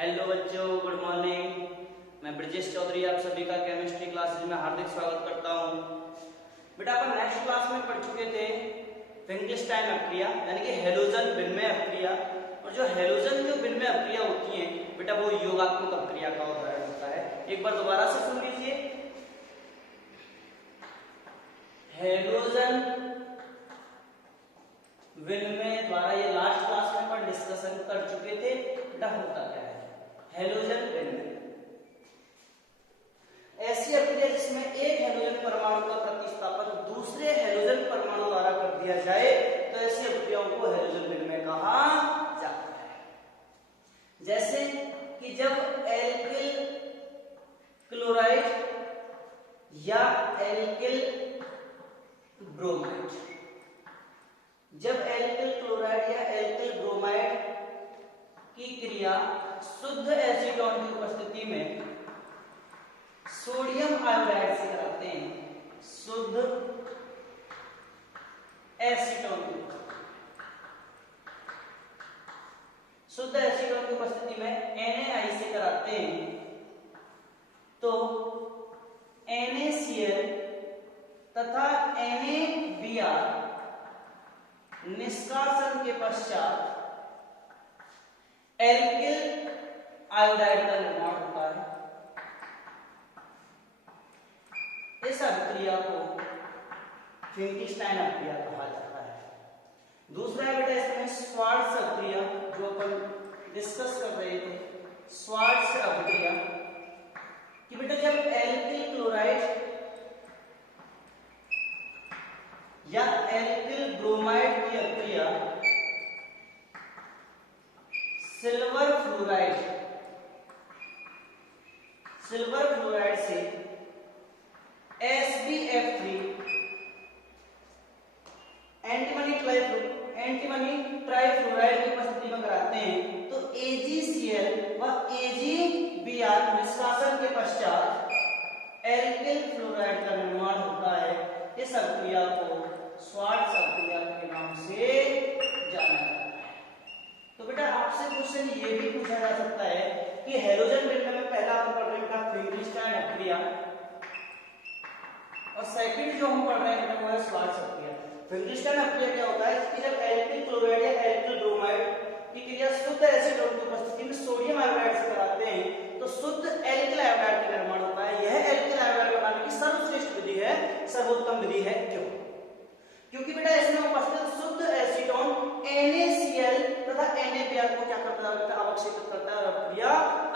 Hello बच्चों, good morning. मैं ब्रजेश चौधरी आप सभी का केमिस्ट्री क्लासेज में हार्दिक स्वागत करता हूं। बेटा अपन नेक्स्ट क्लास में पढ़ चुके थे फिंकलिस्टाइन अपक्रिया यानी कि हैलोजन विनिमय अपक्रिया। और जो हैलोजन जो विनिमय अपक्रिया होती है बेटा वो योगात्मक अपक्रिया का उदाहरण होता है। एक बार दोबारा से सुन लीजिए। हैलोजन विनिमय द्वारा ये लास्ट क्लास में अपन डिस्कशन कर चुके थे। बेटा होता क्या है हैलोजन विनिमय? ऐसी अपक्रिया जिसमें एक हैलोजन परमाणु का प्रतिस्थापन दूसरे हैलोजन परमाणु द्वारा कर दिया जाए तो ऐसी अपक्रियाओं को हैलोजन विनिमय कहा जाता है। जैसे कि जब एल्किल क्लोराइड या एल्किल ब्रोमाइड जब एल्किल क्लोराइड या एल्किल ब्रोमाइड की क्रिया शुद्ध एसीटोन की उपस्थिति में सोडियम आयोडाइड से कराते हैं। शुद्ध एसीटोन की उपस्थिति में NaI से कराते हैं तो NaCl तथा NaBr निष्कासन के पश्चात एल्किल आयोडाइड का निर्माण होता है। इस अपक्रिया को फिंकलिस्टाइन अपक्रिया कहा जाता है। दूसरा बेटा इसमें स्वार्ट्ज अपक्रिया जो अपन डिस्कस कर रहे थे। स्वार्ट्ज अपक्रिया कि बेटा जब एल्किल क्लोराइड या एल्किल ब्रोमाइड की अपक्रिया सिल्वर फ्लोराइड से SbF3 एंटीमनी ट्राइफ्लोराइड की उपस्थिति में कराते हैं तो AgCl व AgBr निष्कासन के पश्चात एल्किल फ्लोराइड का निर्माण होता है। इस अपक्रिया को स्वार्ट्ज अपक्रिया के नाम से जाना जाता है। तो बेटा आपसे क्वेश्चन ये भी पूछा जा सकता है कि हैलोजन विनिमय में पहला हम पढ़ रहे हैं फिंकलिस्टाइन अपक्रिया और सेकंड जो हम पढ़ रहे हैं वो है स्वार्ट्ज अपक्रिया। फिंकलिस्टाइन अपक्रिया क्या होता है कि जब एल्किल क्लोराइड या एल्किल ब्रोमाइड की क्रिया शुद्ध एसीटोन की उपस्थिति में सोडियम आयोडाइड से कराते हैं तो शुद्ध एल्किल आयोडाइड का निर्माण होता है। यह एल्किल आयोडाइड बनाने की सर्वश्रेष्ठ विधि है, सर्वोत्तम विधि है। क्यों? क्योंकि बेटा इसमें उपस्थित शुद्ध एसीटोन NaCl तथा NaBr को क्या करता है? अवक्षेपित करता है और अपक्रिया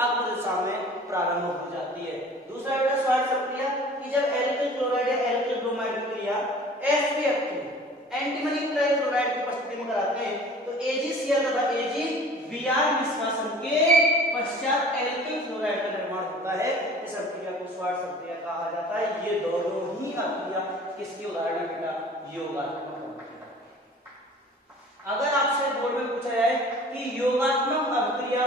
अग्र दिशा में प्रारंभ हो जाती है। दूसरा बेटा स्वार्ट्ज अपक्रिया कि जब एल्किल क्लोराइड या एल्किल ब्रोमाइड की क्रिया SbF3 एंटीमनी ट्राइफ्लोराइड की उपस्थिति में कराते हैं तो AgCl तथा AgBr निष्कासन के पश्चात एल्किल फ्लोराइड का निर्माण होता है। इस अपक्रिया को स्वार्ट्ज अपक्रिया कहा जाता है। ये दोनों ही अपक्रिया किसकी उदाहरण है बेटा? योगात्मक अपक्रिया। अगर आपसे बोर्ड में पूछा जाए कि योगात्मक अपक्रिया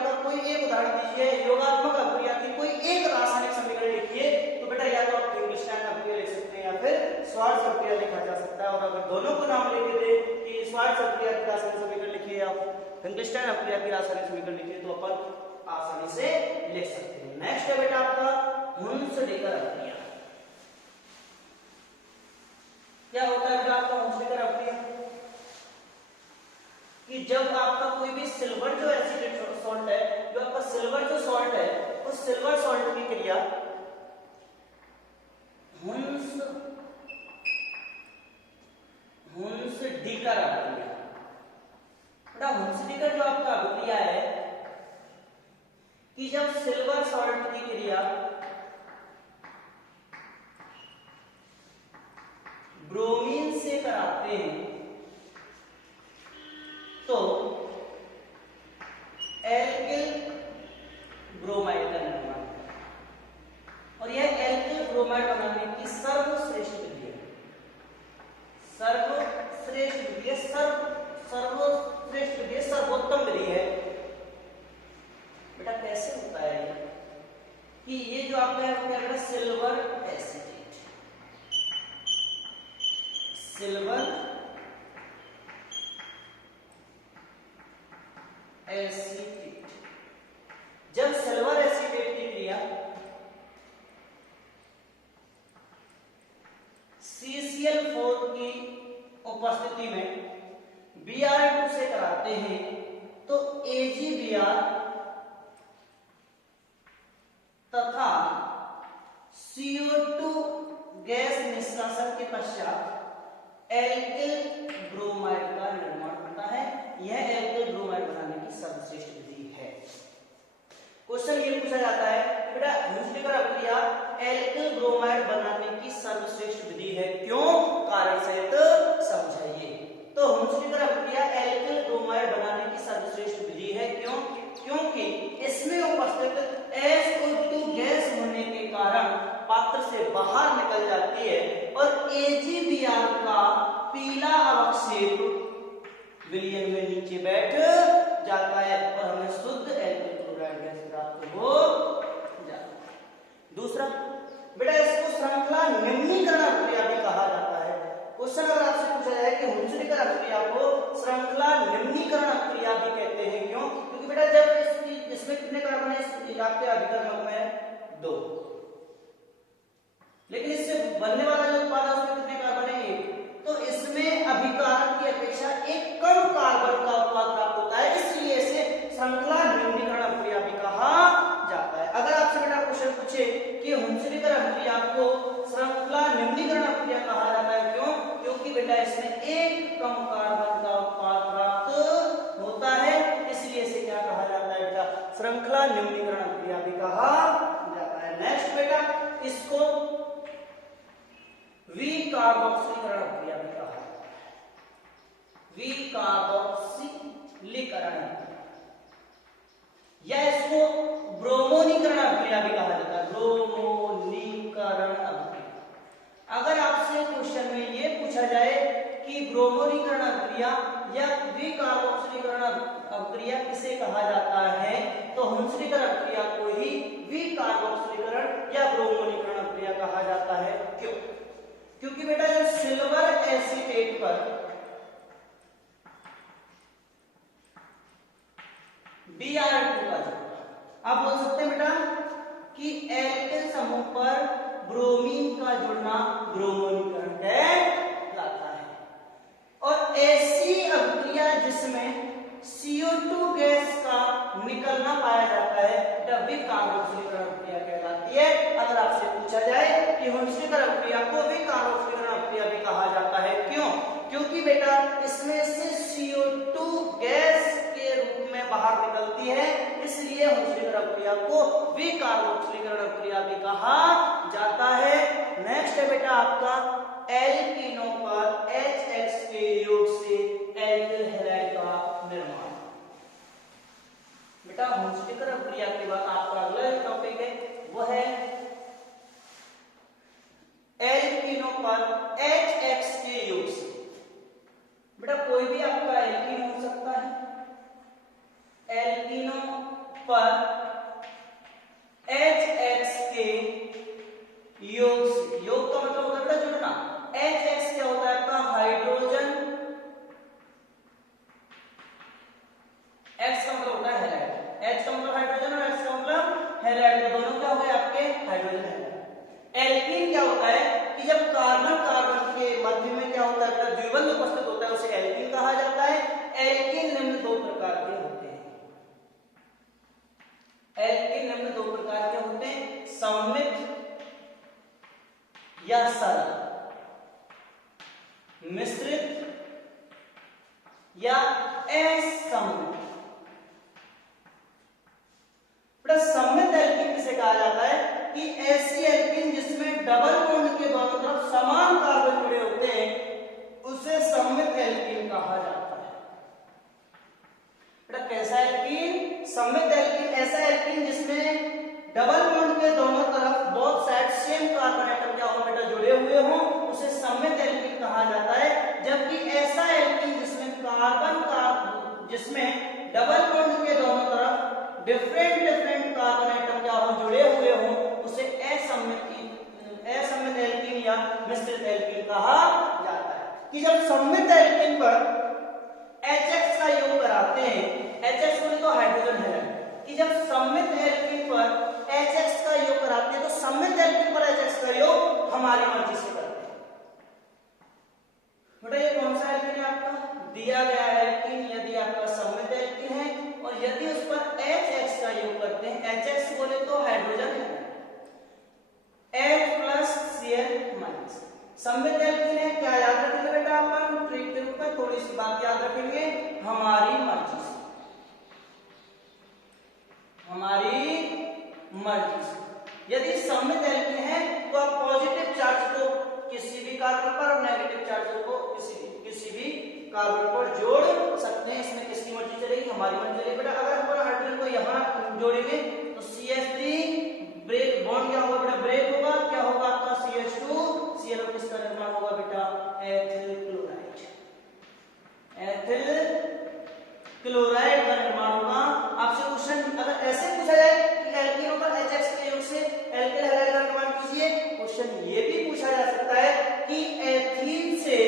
का कोई एक उदाहरण दीजिए, योगात्मक अपक्रिया की कोई एक रासायनिक समीकरण लिखिए तो बेटा या तो आप फिंकलिस्टाइन अपक्रिया लिख सकते हैं या फिर स्वार्ट्ज अपक्रिया लिखा जा सकता है। और अगर दोनों को नाम लिखे थे कि स्वार्ट्ज अपक्रिया की रासायनिक समीकरण लिखिए या फिंकलिस्टाइन अपक्रिया की रासायनिक समीकरण लिखिए तो अपन आसानी से लिख सकते हैं। नेक्स्ट है बेटा आपका हुन्सडीकर अपक्रिया। क्या होता है बेटा आपका हुन्सडीकर अपक्रिया? कि जब आपका कोई भी सिल्वर जो एसिड सॉल्ट है, जो आपका सिल्वर जो सॉल्ट है उस सिल्वर सॉल्ट की क्रिया हुन्सडीकर अपक्रिया। बेटा हुन्सडीकर जो आपका अपक्रिया है कि जब सिल्वर सॉल्ट की क्रिया ब्रोमीन से कराते हैं तो एल्किल ब्रोमाइड का निर्माण होता है। और यह एल्किल ब्रोमाइड बनाने की सर्वश्रेष्ठ विधि है। सर्वोत्तम विधि है। बेटा कैसे होता है कि ये जो आपका है वो क्या बेटा सिल्वर एसिटेट एसीटेट। जब सिल्वर एसीटेट की क्रिया CCl4 की उपस्थिति में Br2 से कराते हैं तो AgBr तथा CO2 गैस निष्कासन के पश्चात एल्किल ब्रोमाइड का निर्माण होता है। यह एल्किल ब्रोमाइड बनाने की सर्वश्रेष्ठ विधि है। क्वेश्चन ये पूछा जाता है कि बेटा हुंसलेकर अपक्रिया एल्किल ब्रोमाइड बनाने की सर्वश्रेष्ठ विधि है, क्यों? कारण सहित समझाइए। तो हुंसलेकर अपक्रिया एल्किल ब्रोमाइड बनाने की सर्वश्रेष्ठ विधि है, क्यों? क्योंकि इसमें उपस्थित SO2 गैस होने के कारण पात्र से बाहर निकल जाती है और AgBr का पीला अवक्षेप विलयन में नीचे बैठ जाता है और हमें शुद्ध एल्किल क्लोराइड गैस प्राप्त हो जाता है। दूसरा बेटा इसको श्रृंखला निम्नीकरण अभिक्रिया भी कहा जाता है। क्वेश्चन अगर आपसे पूछा जाए कि हुंसलेकर अभिक्रिया को श्रृंखला निम्नीकरण अभिक्रिया भी कहते हैं, क्यों? क्योंकि बेटा जब इसमें कितने कार्बन है? इस आपके अभिकर्मक में 2, लेकिन इससे बनने वाला जो उत्पाद है उसमें कितने कार्बन है? 1। तो इसमें अभिकारक की अपेक्षा एक कम कार्बन का उत्पाद प्राप्त होता है, इसलिए इसे श्रृंखला निम्नीकरण अभिक्रिया भी कहा जाता है। अगर आपसे बेटा क्वेश्चन पूछे कि हुंसलेकर अभिक्रिया को श्रृंखला निम्नीकरण अभिक्रिया कहा जाता है, क्यों? क्योंकि बेटा इसमें एक कम कार्बन का उत्पाद प्राप्त होता है, इसलिए इसे क्या कहा जाता है बेटा? श्रृंखला निम्नीकरण अभिक्रिया भी कहा जाता है। नेक्स्ट बेटा इसको विकार्बोक्सिलीकरण अभिक्रिया भी कहा जाता है। विकार्बोक्सिलीकरण या इसको ब्रोमोनीकरण अभिक्रिया भी कहा जाता है। ब्रोमोनीकरण अभिक्रिया। अगर आपसे क्वेश्चन में ये पूछा जाए कि ब्रोमोनीकरण अभिक्रिया या विकार्बोक्सिलीकरण अभिक्रिया किसे कहा जाता है, तो हुंसलेकर अभिक्रिया को ही विकार्बोक्सिलीकरण या ब्रोमोनीकरण अभिक्रिया कहा जाता है। क्यों? क्योंकि बेटा जब सिल्वर एसीटेट पर Br2 का जुड़ना, आप बोल सकते हैं बेटा कि एल्किल समूह पर ब्रोमीन का जुड़ना ब्रोमोनीकरण कहलाता है। और ऐसी अभिक्रिया जिसमें CO2 गैस का निकलना पाया जाता है विकार्बोक्सिलीकरण अभिक्रिया कहलाती है। अगर आपसे पूछा जाए कि हुंसलेकर अभिक्रिया को विकार्बोक्सिलीकरण अभिक्रिया भी कहा जाता है, क्यों? क्योंकि बेटा इसमें से CO2 गैस के रूप में बाहर निकलती है, इसलिए हुंसलेकर अभिक्रिया को विकार्बोक्सिलीकरण अभिक्रिया भी कहा जाता है। नेक्स्ट है बेटा आपका एल्कीनों पर HX के योग से एल्किल हैलाइड का निर्माण। बेटा हुंसलेकर अभिक्रिया के बाद आपका अगला जो टॉपिक है वो है एल्कीनों पर HX के योग से। बेटा कोई भी आपका एल्कीन हो सकता है। एल्कीनों पर HX के योग से, योग का मतलब होता है जुड़ना। HX क्या होता है आपका? हाइड्रोजन। X का मतलब होता है हैलाइड। H का मतलब हाइड्रोजन और X का मतलब हैलाइड, तो दोनों क्या हो गए आपके? Hydrogen halide. एल्कीन क्या होता है कि जब कार्बन कार्बन के मध्य में क्या होता है? द्विबंध उपस्थित होता है, उसे एल्कीन कहा जाता है। एल्कीन निम्न 2 प्रकार के होते हैं। एल्कीन निम्न 2 प्रकार के होते हैं, सममित या सरल, मिश्रित या असममित। सममित एल्कीन किसे कहा जाता है? कि ऐसी एल्कीन जिसमें डबल बॉन्ड के दोनों तरफ समान कार्बन जुड़े होते हैं, उसे सममित एल्कीन कहा जाता है। बेटा कैसा एल्कीन? सममित एल्कीन ऐसा एल्कीन जिसमें डबल बॉन्ड के दोनों तरफ both side same carbon atom क्या हो बेटा? जुड़े हुए हो, उसे सममित एल्कीन कहा जाता है। जबकि ऐसा एल्कीन जिसमें डबल बॉन्ड के दोनों तरफ डिफरेंट कार्बन एटम क्या हो? जुड़े हुए हो, उसे असममित एल्कीन या मिश्रित एल्कीन कहा जाता है। कि जब सममित एल्कीन पर HX का योग कराते हैं, HX बोले तो हाइड्रोजन हैलाइड कि जब सममित एल्कीन पर HX का योग कराते हैं तो सममित एल्कीन पर HX का योग हमारी मर्जी से करते हैं। बेटा ये कौन सा एल्कीन है आपका दिया गया एल्कीन, यदि आपका सममित एल्कीन है और यदि उस पर HX का योग करते हैं, HX बोले तो हाइड्रोजन है H+Cl-। सममित एल्कीन है, क्या याद रखेंगे बेटा अपन ट्रिक के रूप में थोड़ी सी बात याद रखेंगे, हमारी मर्जी से, हमारी मर्जी से। यदि सममित एल्कीन है तो आप पॉजिटिव चार्ज को किसी भी कार्बन पर और नेगेटिव चार्ज को किसी भी कार्बन पर जोड़ सकते हैं, इसमें किसकी मर्जी चलेगी, हमारी मर्जी चलेगी। बेटा अगर हम हाइड्रोजन को यहाँ जोड़ेंगे तो CH3 ब्रेक बॉन्ड क्या होगा बेटा, ब्रेक होगा, क्या होगा आपका CH2 Cl और किसका निर्माण होगा बेटा, एथिल क्लोराइड, एथिल क्लोराइड का निर्माण होगा। आपसे क्वेश्चन अगर ऐसे पूछा जाए कि एल्कीनों पर HX के योग से एल्किल हैलाइड का निर्माण कीजिए, क्वेश्चन ये भी पूछा जा सकता है कि एथीन से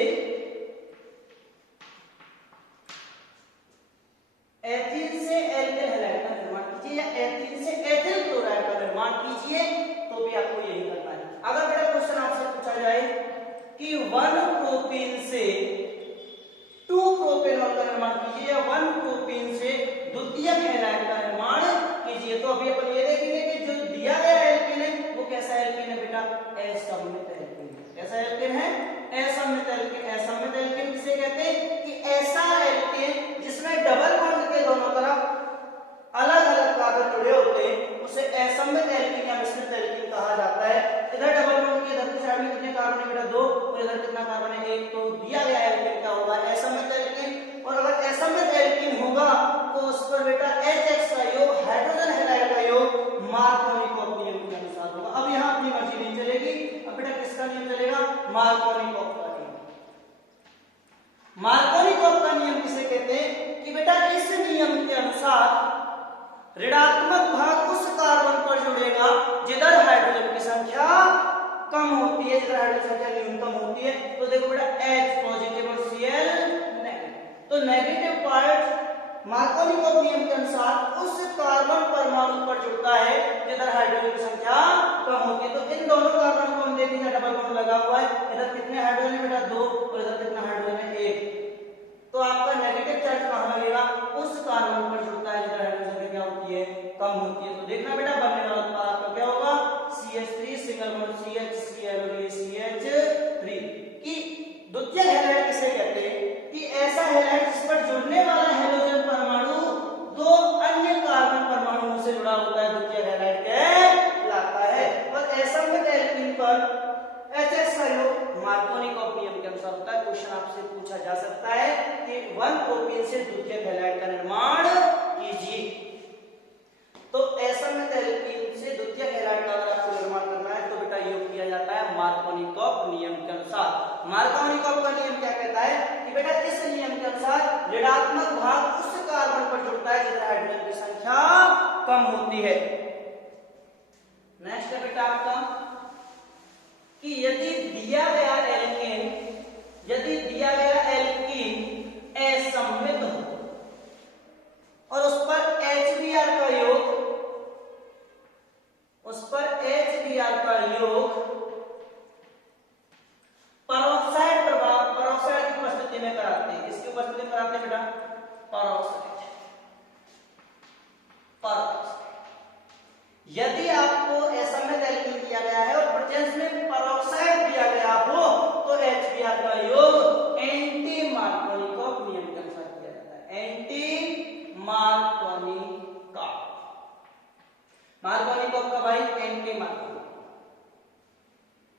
एल्किल हैलाइड का निर्माण कीजिए या एथीन से एथिल क्लोराइड का निर्माण कीजिए, तो भी आपको यही करना है। अगर बेटा क्वेश्चन आपसे पूछा जाए कि 1 प्रोपीन से 2 प्रोपेनॉल का निर्माण कीजिए या 1 प्रोपीन से द्वितीयक हैलाइड का निर्माण कीजिए, तो अभी अपन ये देखेंगे कि जो दिया गया एल्कीन है वो कैसा एल्कीन है बेटा, असममित एल्कीन। कैसा एल्कीन है, असममित एल्कीन। असममित एल्कीन किसे कहते हैं कि ऐसा एल्कीन जिसमें डबल बॉन्ड के दोनों तरफ अलग अलग कार्बन जुड़े होते हैं उसे असममित एल्कीन या मिश्रित एल्कीन कहा जाता है। इधर डबल बॉन्ड के इधर की साइड में कितने कार्बन है बेटा, 2, और इधर कितना कार्बन है, 1, तो दिया गया एल्कीन क्या होगा, असममित एल्कीन। और अगर असममित एल्कीन होगा तो उस पर बेटा HX का योग, हाइड्रोजन हैलाइड का योग मार्कोनिकॉफ नियम के अनुसार होगा। अब यहाँ अपनी मर्जी नहीं चलेगी, अब बेटा किसका नियम चलेगा, मार्कोनिकॉफ का नियम। मार्कोनिकॉफ का नियम किसे कहते हैं कि बेटा इस नियम के अनुसार ऋणात्मक भाग उस कार्बन पर जुड़ेगा जिधर हाइड्रोजन की संख्या कम होती है, जिधर हाइड्रोजन संख्या न्यूनतम होती है। तो देखो बेटा H पॉजिटिव और Cl नेगेटिव, तो नेगेटिव पार्ट मार्कोनिकॉफ नियम के अनुसार उस कार्बन परमाणु पर जुड़ता है जिधर हाइड्रोजन की संख्या कम होती है। तो इन दोनों कार्बन को हम देखेंगे, डबल बॉन्ड लगा हुआ है, इधर कितने हाइड्रोजन है बेटा, 2, और इधर कितना हाइड्रोजन है, 1, तो आपका नेगेटिव चार्ज कहां लगेगा, उस कार्बन पर जुड़ता है जिधर हाइड्रोजन संख्या क्या होती है, कम होती है। तो देखना बेटा बनने वाला उत्पाद आपका क्या होगा, CH3 single bond CH Cl और ये CH3 की द्वितीयक हैलाइड किसे कहते हैं कि ऐसा हैलाइड जिस पर जुड़ने वाला हाइड्रोजन परमाणु 2 अन्य कार्बन परमाणुओं से जुड़ा होता है, द्वितीयक हैलाइड कहलाता है। और असममित एल्कीन पर HX का योग मार्कोनिकॉफ नियम के अनुसार होता है। क्वेश्चन आपसे पूछा जा सकता है कि 1 प्रोपीन से द्वितीयक हैलाइड का निर्माण कीजिए, तो असममित एल्कीन से द्वितीयक हैलाइड का अगर आपको निर्माण करना है तो बेटा योग किया जाता है मार्कोनिकॉफ नियम के अनुसार। मार्कोनिकॉफ का नियम क्या कहता है कि बेटा इस नियम के अनुसार ऋणात्मक भाग उस कार्बन पर जुड़ता है जिधर हाइड्रोजन की संख्या कम होती है। नेक्स्ट है बेटा आपका कि यदि दिया गया एल्कीन असममित हो और उस पर HBr का योग पेरोक्साइड की उपस्थिति में कराते हैं, इसकी उपस्थिति में कराते हैं बेटा पेरोक्साइड। यदि आपको असममित एल्कीन दिया गया है और प्रेजेंस में पेरोक्साइड दिया गया हो तो HBr का योग एंटी मार्कोनिकॉफ नियम के अनुसार किया जाता है। एंटी मार्कोनिकॉफ का भाई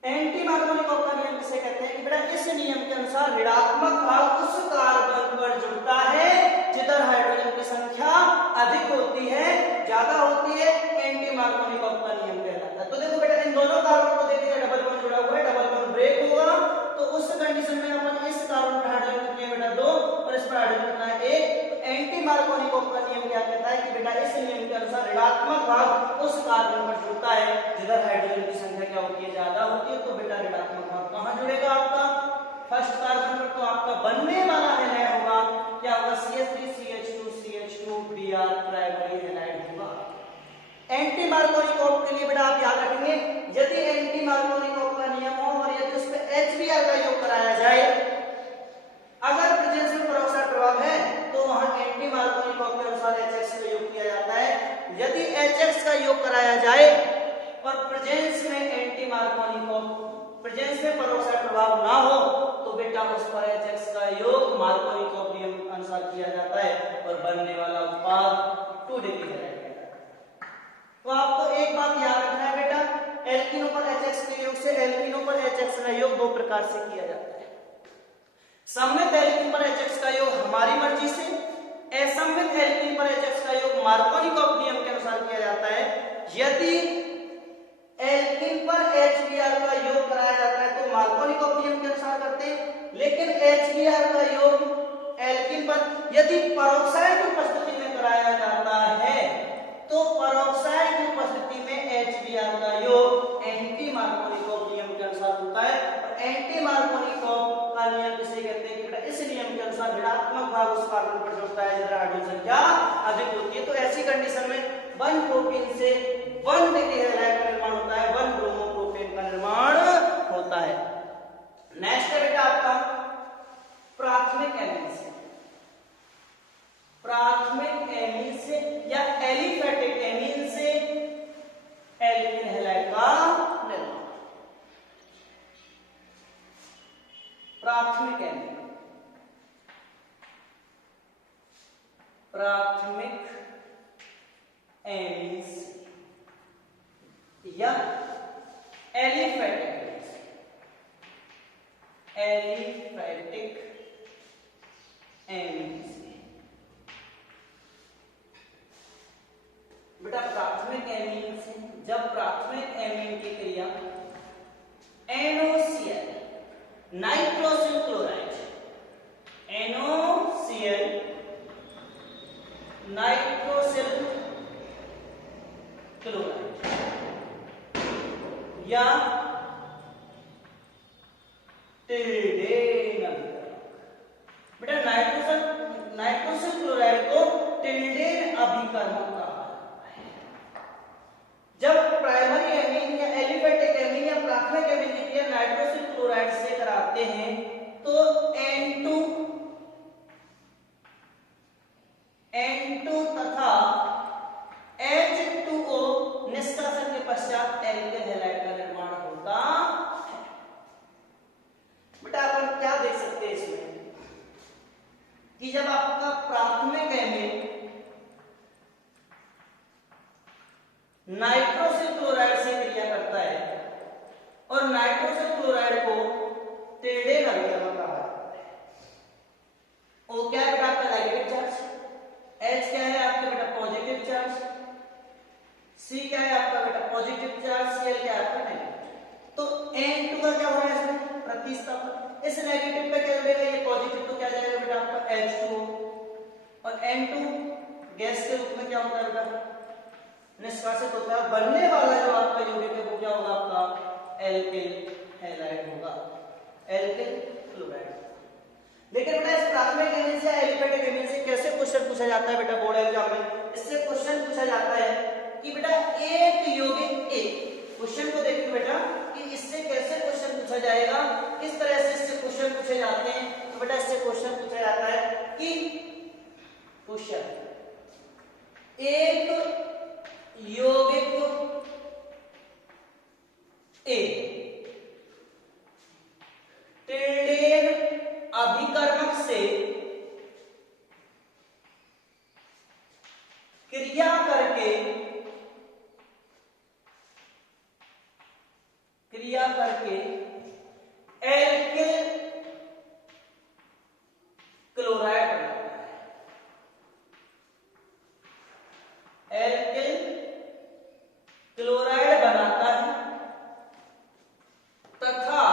एंटी मार्कोनिकॉफ का नियम किसे कहते हैं कि बेटा इस नियम के अनुसार ऋणात्मक भाग उस कार्बन पर जुड़ता है जिधर हाइड्रोजन की संख्या अधिक होती है, ज्यादा होती है, एंटी मार्कोनिकॉफ का नियम कहलाता है। तो देखो बेटा इन दोनों कार्बन को देखिए, डबल बॉन्ड जुड़ा हुआ है, डबल बॉन्ड ब्रेक होगा तो उस कंडीशन में अपन इस कार्बन पर हाइड्रोजन कितने हैं बेटा, 2, और इस पर हाइड्रोजन कितना है, 1। तो एंटी मार्कोनिकॉफ का नियम क्या कहता है कि बेटा इस नियम के अनुसार ऋणात्मक भाग उस कार्बन पर जुड़ता है जिधर हाइड्रोजन की संख्या क्या होती है, ज्यादा होती है। तो बेटा ऋणात्मक भाग कहां जुड़ेगा आपका, फर्स्ट कार्बन पर। तो आपका बनने वाला हैलाइड होगा क्या होगा, CH3 CH2 CH2 मार्कोनिकॉफ के लिए बेटा आप याद रखेंगे, यदि एंटी मार्कोनिकॉफ का नियम हो और यदि उस पे HBr का योग कराया जाए, अगर प्रेजेंस में परोक्साइड प्रभाव है तो वहां एंटी मार्कोनिकॉफ के अनुसार HX का योग किया जाता है। यदि HX का योग कराया जाए और प्रेजेंस में एंटी मार्कोनिकॉफ, प्रेजेंस में परोक्साइड प्रभाव ना हो तो बेटा उस पर HX का योग मार्कोनिकॉफ नियम के अनुसार किया जाता है और बनने वाला उत्पाद 2 डिग्री है। तो आपको एक बात याद रखना है बेटा, एल्कीनों पर HX के योग से एल्कीनों पर HX का योग 2 प्रकार से किया जाता है। सममित एल्कीन पर HX का योग हमारी मर्जी से, असममित एल्कीन पर HX का योग मार्कोनिकॉफ नियम के अनुसार किया जाता है। यदि एल्कीन पर HBr का योग कराया जाता है तो मार्कोनिकॉफ नियम के अनुसार करते हैं, लेकिन HBr का योग एल्कीन पर यदि परोक्साइड की उपस्थिति में कराया जाता है तो परोक्साइड की उपस्थिति में HBr का योग एंटी मार्कोनिकॉफ नियम के अनुसार होता है। और एंटी मार्कोनिकॉफ का नियम किसे कहते हैं कि बेटा इस नियम के अनुसार ऋणात्मक भाग उस कार्बन पर जुड़ता है जिधर हाइड्रोजन संख्या अधिक होती है। तो ऐसी कंडीशन में 1 प्रोपीन से 1 डिग्री हैलाइड का निर्माण होता है, 1 ब्रोमोप्रोपेन का निर्माण होता है। नेक्स्ट है बेटा आपका प्राथमिक एमीन से, प्राथमिक एमीन से या एलिफेटिक एमीन से एल्कीन हैलाइड का निर्माण। प्राथमिक एमीन, प्राथमिक एमीन से या एलिफेटिक, एलिफेटिक एमीन से। बेटा प्राथमिक एमीन से, जब प्राथमिक एमीन की क्रिया NaCl nitrosyl chloride, NaCl nitrosyl chloride या टिल्डेन अभिकर्मक। बेटा नाइट्रोसिल क्लोराइड को टिल्डेन अभिकर्मक कहा है। जब प्राइमरी एमीन या एलिफेटिक एमीन या प्राथमिक एमीन की क्रिया नाइट्रोसिल क्लोराइड से कराते हैं तो N2 तथा H2O निष्कासन के पश्चात एल्केन हैलाइड का निर्माण होता है। बेटा अपन क्या देख सकते हैं इसमें कि जब आपका प्राथमिक एमीन नाइट्रोसिल क्लोराइड से क्रिया करता है और नाइट्रोसिल क्लोराइड को टिल्डेन अभिकर्मक कहा जाता है। O क्या है बेटा आपका नेगेटिव चार्ज, H क्या है आपका बेटा पॉजिटिव चार्ज, C क्या है आपका बेटा पॉजिटिव चार्ज, Cl क्या है आपका नेगेटिव। तो N2 का क्या हो रहा है इसमें प्रतिस्थापन, इस नेगेटिव पे क्या जुड़ेगा ये पॉजिटिव, तो क्या जाएगा बेटा आपका H2O और N2 गैस के रूप में क्या होता है बेटा निष्कासित होता है। बनने वाला जो आपका यूनिट है वो क्या होगा आपका एल्किल हैलाइड होगा, एल्किल क्लोराइड। लेकिन बेटा इस प्राथमिक एमीन से एलिफेटिक एमीन से कैसे क्वेश्चन पूछा जाता है बेटा बोर्ड एग्जाम में, इससे क्वेश्चन पूछा जाता है कि बेटा एक यौगिक ए, क्वेश्चन को देखिए बेटा कि इससे कैसे क्वेश्चन पूछा जाएगा, किस तरह से इससे क्वेश्चन पूछे जाते हैं। तो बेटा इससे क्वेश्चन पूछा जाता है कि क्वेश्चन एक यौगिक ए टिल्डेन अभिकर्मक से क्रिया करके एल्किल क्लोराइड बनाता है, एल्किल क्लोराइड बनाता है तथा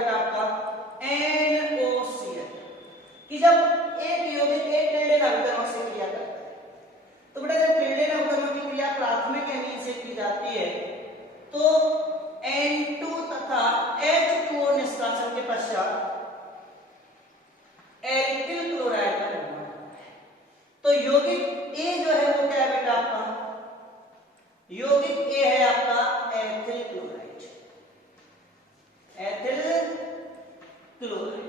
बेटा आपका NOCl कि जब एक यौगिक एक टिल्डे नवकरणों से क्रिया करता है, तो बेटा जब टिल्डे नवकरणों की क्रिया प्राथमिक एमीन से की जाती है तो N2 तथा H2O निष्कासन के पश्चात एल्किल क्लोराइड का निर्माण होता है। तो यौगिक ए जो है वो क्या है बेटा आपका, यौगिक ए है आपका एथिल क्लोराइड, एथिल क्लोराइड।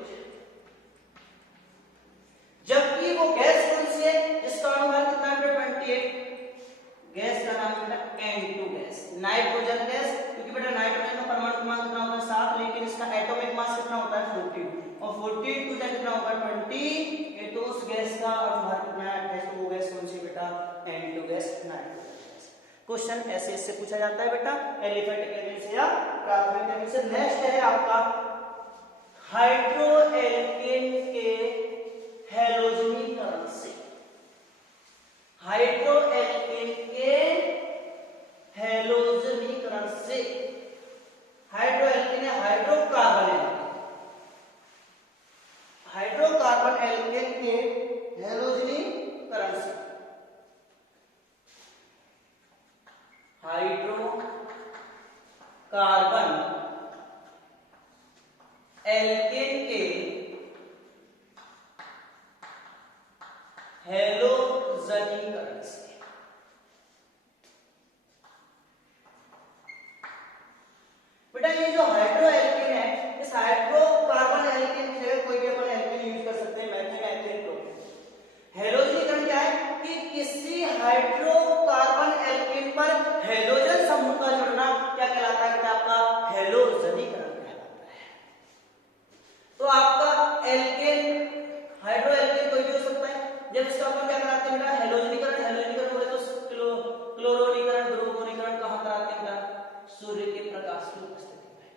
जबकि वो गैस कौन सी है जिसका अनुभाग कितना है 28, गैस का नाम है N2 गैस, नाइट्रोजन गैस, क्योंकि बेटा नाइट्रोजन का परमाणु क्रमांक कितना होता है 7, लेकिन इसका एटॉमिक मास कितना होता है 42, और 42 का कितना होगा 20, तो उस गैस का अनुभाग कितना है 28, तो वो गैस कौन सी बेटा N2 gas, nitrogen gas. Question ऐसे इससे पूछा जाता है बेटा एलिफेटिक एमिन से या प्राथमिक एमिन से। नेक्स्ट है आपका हाइड्रोएल्केन के हैलोजनीकरण से, हाइड्रोएल्केन के हैलोजनीकरण से, हाइड्रोएल्केन हाइड्रोकार्बन एल्केन, हाइड्रोकार्बन एल्केन के हैलोजनीकरण से, हाइड्रोकार्बन एल्केन के हैलोजनीकरण से। बेटा ये जो हाइड्रोएल्केन है, इस हाइड्रोकार्बन एल्केन की जगह कोई भी अपन एल्केन यूज कर सकते हैं, मेथिल एथिलीन प्रोपेन। हैलोजनीकरण क्या है कि किसी हाइड्रोकार्बन एल्केन पर हैलोजन समूह का जुड़ना क्या कहलाता है बेटा आपका हैलोजनीकरण कहलाता है। तो आपका एल्केन हाइड्रोएल्केन कोई भी हो सकता है, जब इसका अपन क्या कराते हैं बेटा हैलोजनीकरण, हैलोजनीकरण बोले तो क्लोरोनीकरण, ध्रुवीकरण कहां कराते हैं बेटा सूर्य के प्रकाश की उपस्थिति में।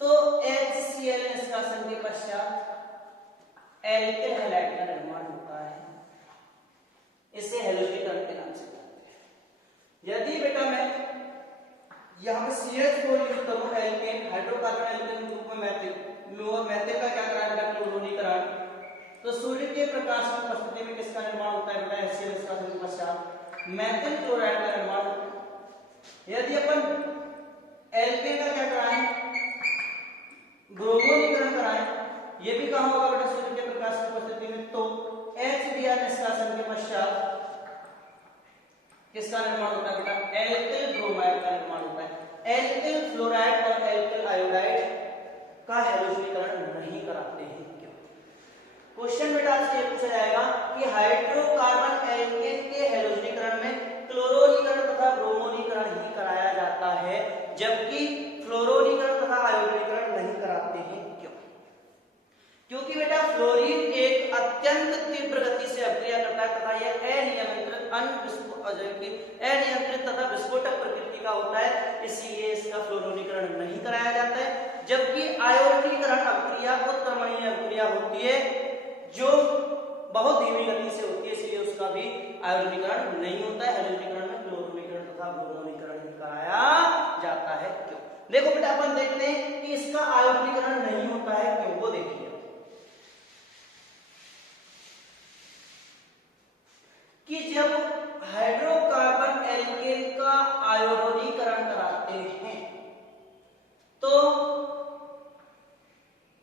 तो HCl निष्कासन के पश्चात एल्किल हैलाइड का निर्माण होता है, इसे हैलोजनीकरण के नाम से जानते हैं। यदि बेटा मैं यहां पे CH को यूज करूं एल्केन, हाइड्रोकार्बन एल्केन के रूप में मेथिल, मेथिल का क्या कराया बेटा क्लोरोनीकरण, तो सूर्य के प्रकाश की उपस्थिति में किसका निर्माण होता है बेटा HCl निष्कासन के पश्चात मेथिल क्लोराइड का निर्माण होता है। यदि अपन एल्केन का क्या कराएं ब्रोमोनीकरण कराएं, ये भी कहां होगा बेटा सूर्य के प्रकाश की उपस्थिति में, तो HBr निष्कासन के पश्चात किसका निर्माण होता है बेटा एल्किल ब्रोमाइड का निर्माण होता है। एल्किल फ्लोराइड और एल्किल आयोडाइड का हैलोजनीकरण नहीं कराते हैं, क्यों? क्वेश्चन बेटा आज ये पूछा जाएगा कि हाइड्रोकार्बन एल्केन के हैलोजनीकरण में क्लोरोनीकरण तथा ब्रोमोनीकरण ही कराया जाता है, जबकि फ्लोरोनीकरण तथा आयोडीकरण नहीं कराते हैं, क्यों? क्योंकि बेटा फ्लोरीन एक अत्यंत तीव्र गति से अभिक्रिया करता है तथा यह अनियंत्रित तथा विस्फोटक प्रकृति का होता है, इसीलिए इसका फ्लोरोनीकरण नहीं कराया जाता है। जबकि आयोडीकरण अभिक्रिया उत्क्रमणीय अभिक्रिया होती है जो बहुत धीमी गति से होती है, इसलिए उसका भी आयोडीकरण नहीं होता है। हैलोजनीकरण में क्लोरोनीकरण तथा ब्रोमोनीकरण ही कराया जाता है, क्यों? देखो बेटा अपन देखते हैं कि इसका आयोडीकरण नहीं होता है, क्यों? वो देखिए कि जब हाइड्रोकार्बन एल्केन का आयोडीकरण कराते हैं तो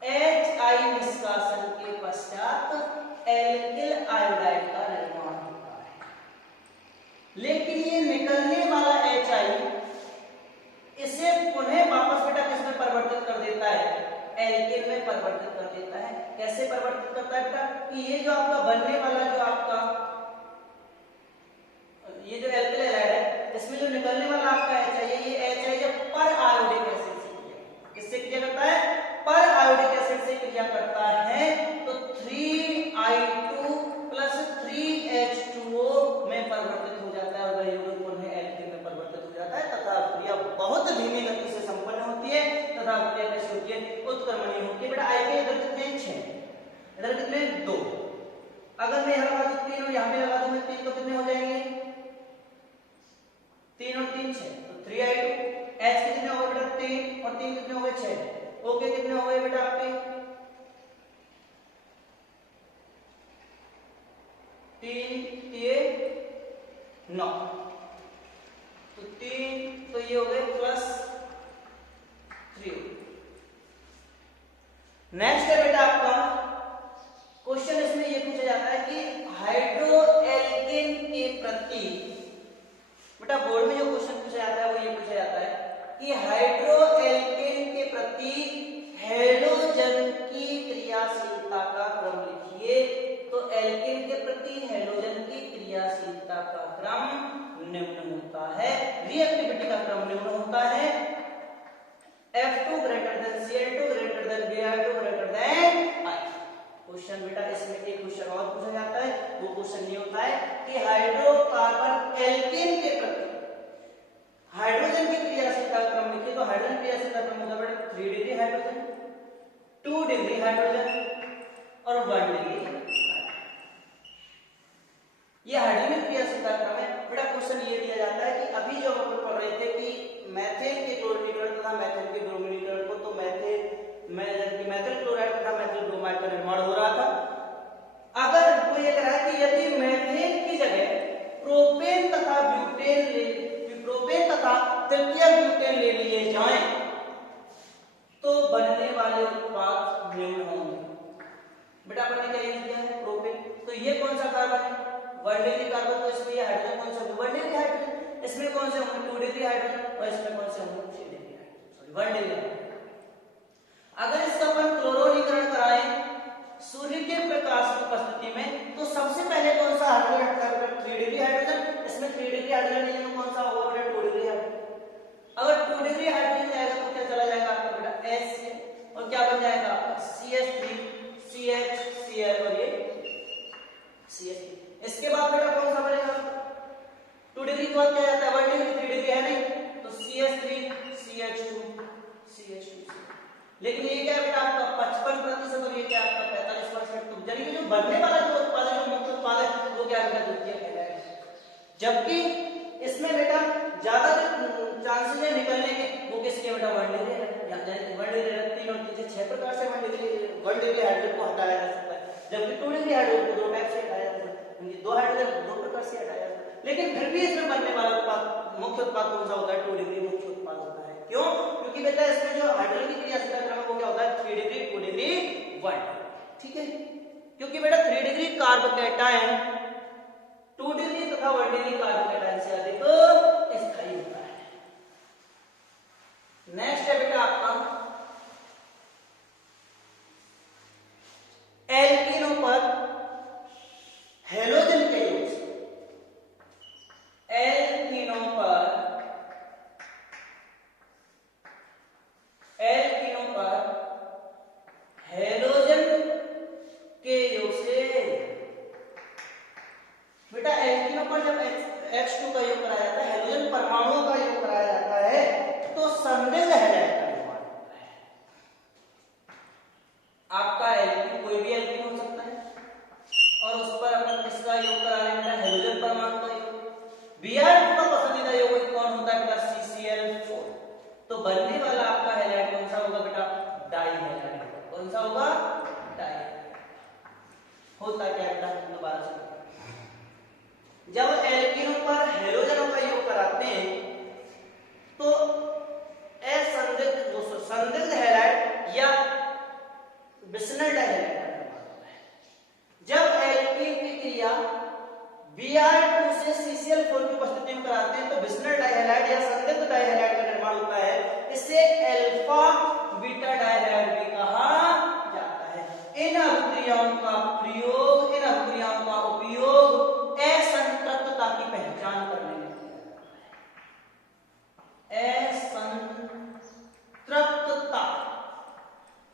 HI निष्कासन के पश्चात एल्किल आयोडाइड का निर्माण होता है, लेकिन ये निकलने वाला HI इसे पुनः वापस बेटा किसमें परिवर्तित कर देता है एल्केन में परिवर्तित कर देता है। कैसे परिवर्तित करता है बेटा कि ये जो आपका बनने वाला जो आपका ये जो एल्किल हैलाइड है इसमें जो निकलने वाला आपका HI है, ये HI जब पर आयोडिक एसिड से क्रिया, किससे क्रिया करता है पर आयोडिक एसिड से क्रिया करता है, तो 3I2 प्लस 3H2O में परिवर्तित हो जाता है और वह यौगिक पुनः एल्केन में परिवर्तित हो जाता है तथा क्रिया बहुत धीमी गति से संपन्न होती है तथा क्रिया कैसे होती है उत्क्रमणीय होती है। बेटा I के इधर कितने 6, इधर कितने 2, अगर मैं यहाँ लगा दूं 3 और यहाँ पे लगा दूं 3 तो कितने हो जाएंगे 3 और 3 6, तो 3I2। H कितने हो गए बेटा 3 और 3 कितने हो गए 6, ओके कितने हो गए बेटा आपके? 3 ये 9, तो 3 तो ये हो गए +3। नेक्स्ट है बेटा आपका क्वेश्चन, इसमें ये पूछा जाता है कि हाइड्रो एल्केन के प्रति, बेटा बोर्ड में जो क्वेश्चन पूछा जाता है वो ये पूछा जाता है कि हाइड्रो एल्केन के प्रति हैलोजन की क्रियाशीलता का क्रम लिखिए। तो एल्केन के प्रति हैलोजन की क्रियाशीलता का क्रम निम्न होता है, रिएक्टिविटी का क्रम निम्न होता है, F2 greater than Cl2 greater than Br2 greater than I। Question बेटा इसमें एक क्वेश्चन और पूछा जाता है, वो क्वेश्चन ये होता है कि हाइड्रोकार्बन एल्केन के प्रति हाइड्रोजन की क्रियाशीलता का क्रम लिखिए। तो हाइड्रोजन क्रियाशीलता क्रम होता है 3 डिग्री हाइड्रोजन, 2 डिग्री हाइड्रोजन और 1 डिग्री। ये हाइड्रोजन क्रियाशीलता क्रम है। बेटा क्वेश्चन ये दिया जाता है कि अभी जो हम पढ़ रहे थे कि मेथेन के क्लोरीनीकरण तथा मेथेन के ब्रोमीनीकरण को, तो मेथिल क्लोराइड तथा मेथिल ब्रोमाइड का निर्माण हो रहा था। अगर वो ये कह रहा है कि यदि मेथेन की जगह प्रोपेन तथा तृतीय ब्यूटेन ले लिए जाएं तो बनने वाले उत्पाद निम्न होंगे। बेटा अपन ने क्या यूज किया है? प्रोपेन। तो ये कौन सा कार्बन है? 1 डिग्री कार्बन। तो इसमें ये हाइड्रोजन कौन सा होगा? 1 डिग्री हाइड्रोजन। इसमें कौन से होंगे? 2 डिग्री हाइड्रोजन। और इसमें कौन से होंगे? 3 डिग्री हाइड्रोजन, सॉरी 1 डिग्री। अगर इसका अपन क्लोरोनीकरण कराएं सूर्य के प्रकाश की उपस्थिति में, तो सबसे पहले कौन सा हाइड्रोजन हटता है? 3 डिग्री हाइड्रोजन। इसमें 3 डिग्री हाइड्रोजन लेने में कौन सा होगा? 2 डिग्री हाइड्रोजन। अगर 2 डिग्री हाइड्रोजन जाएगा तो क्या चला जाएगा आपका बेटा? H, और क्या बन जाएगा आपका? CH3 CHCl और ये CH3। इसके बाद बेटा कौन सा बनेगा? 2 डिग्री के बाद क्या जाता है? 1 डिग्री, 3 डिग्री है नहीं, तो CH3 CH2 CH2। लेकिन ये क्या है बेटा आपका 55% और ये क्या आपका 45%। तो यानी कि जो बनने वाला जो उत्पाद है, जो मुख्य उत्पाद है, वो क्या बेटा? द्वितीय कहलाएगा। जबकि इसमें बेटा ज्यादा जो चांसेस है निकलने के, वो किसके बेटा? 1 डिग्री है। यानी 1 डिग्री 3 और 3 से 6 प्रकार से 1 डिग्री हाइड्रोजन को हटाया जा सकता है, जबकि 2 डिग्री हाइड्रोजन को 2 टाइप से हटाया जा सकता है। 2 हाइड्रोजन 2 प्रकार से हटाया जाता है। लेकिन फिर भी इसमें बनने वाला उत्पाद, मुख्य उत्पाद कौन सा होता है? 2 डिग्री मुख्य उत्पाद होता है। क्यों? क्योंकि बेटा इसमें जो हाइड्रोजन की क्रियाशीलता क्रम है वो क्या होता है? 3 डिग्री, 2 डिग्री, 1। ठीक है, क्योंकि बेटा 3 डिग्री कार्बोकैटायन 2 डिग्री तथा 1 डिग्री कार्बोकैटायन से अधिक स्थायी होता है। नेक्स्ट है बेटा आपका एल्कीनों पर हैलोजन के योग से, एल्कीनों पर हैलोजन के योग से, बेटा एल्कीनों पर जब H2 का योग कराया जाता है, हैलोजन परमाणुओं का योग कराया जाता है, तो संदिग्ध हैलाइड का निर्माण होता है। आपका एल्कीन कोई भी एल्कीन हो सकता है और उस पर अपन किसका योग करा रहे हैं? हैलोजन परमाणु का योग। Br2 का पसंदीदा योग कौन होता है बेटा? CCl4। तो बनने वाला आपका हैलाइड कौन सा होगा बेटा? Dihalide. कौन सा होगा? डाई। होता क्या बेटा? दोबारा से जब एल्कीनों पर हैलोजनों का योग कराते हैं तो संदिग्ध हैलाइड या विसनल डाइहैलाइड का निर्माण होता है। जब एल्कीन की क्रिया Br2 से CCl4 की उपस्थिति में कराते हैं तो विसनल डाइहैलाइड या संदिग्ध डाइहैलाइड का निर्माण होता है। इसे अल्फा बीटा डाइहैलाइड भी कहा जाता है। इन अभिक्रियाओं का उपयोग असंतृप्तता की पहचान करने में किया जाता है। असंतृप्तता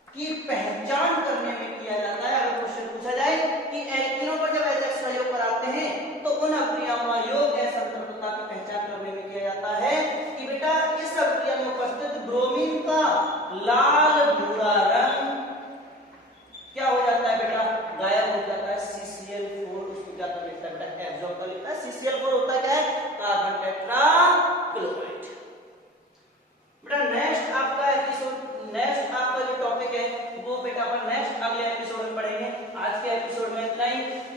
की पहचान करने में किया जाता है। अगर क्वेश्चन पूछा जाए कि एल्कीनों पर जब HX का योग कराते हैं तो उन अभिक्रियाओं का योग असंतृप्तता की पहचान करने में किया जाता है कि बेटा इस अभिक्रिया में उपस्थित ब्रोमीन का लाल भूरा रंग क्या हो जाता है बेटा? गायब हो जाता है। CCl4 उसको क्या कर लेता है बेटा? एब्जॉर्ब कर लेता है। CCl4 होता क्या है? Carbon tetrachloride. बेटा नेक्स्ट आपका एपिसोड, नेक्स्ट आपका एपिसोड में इतना ही।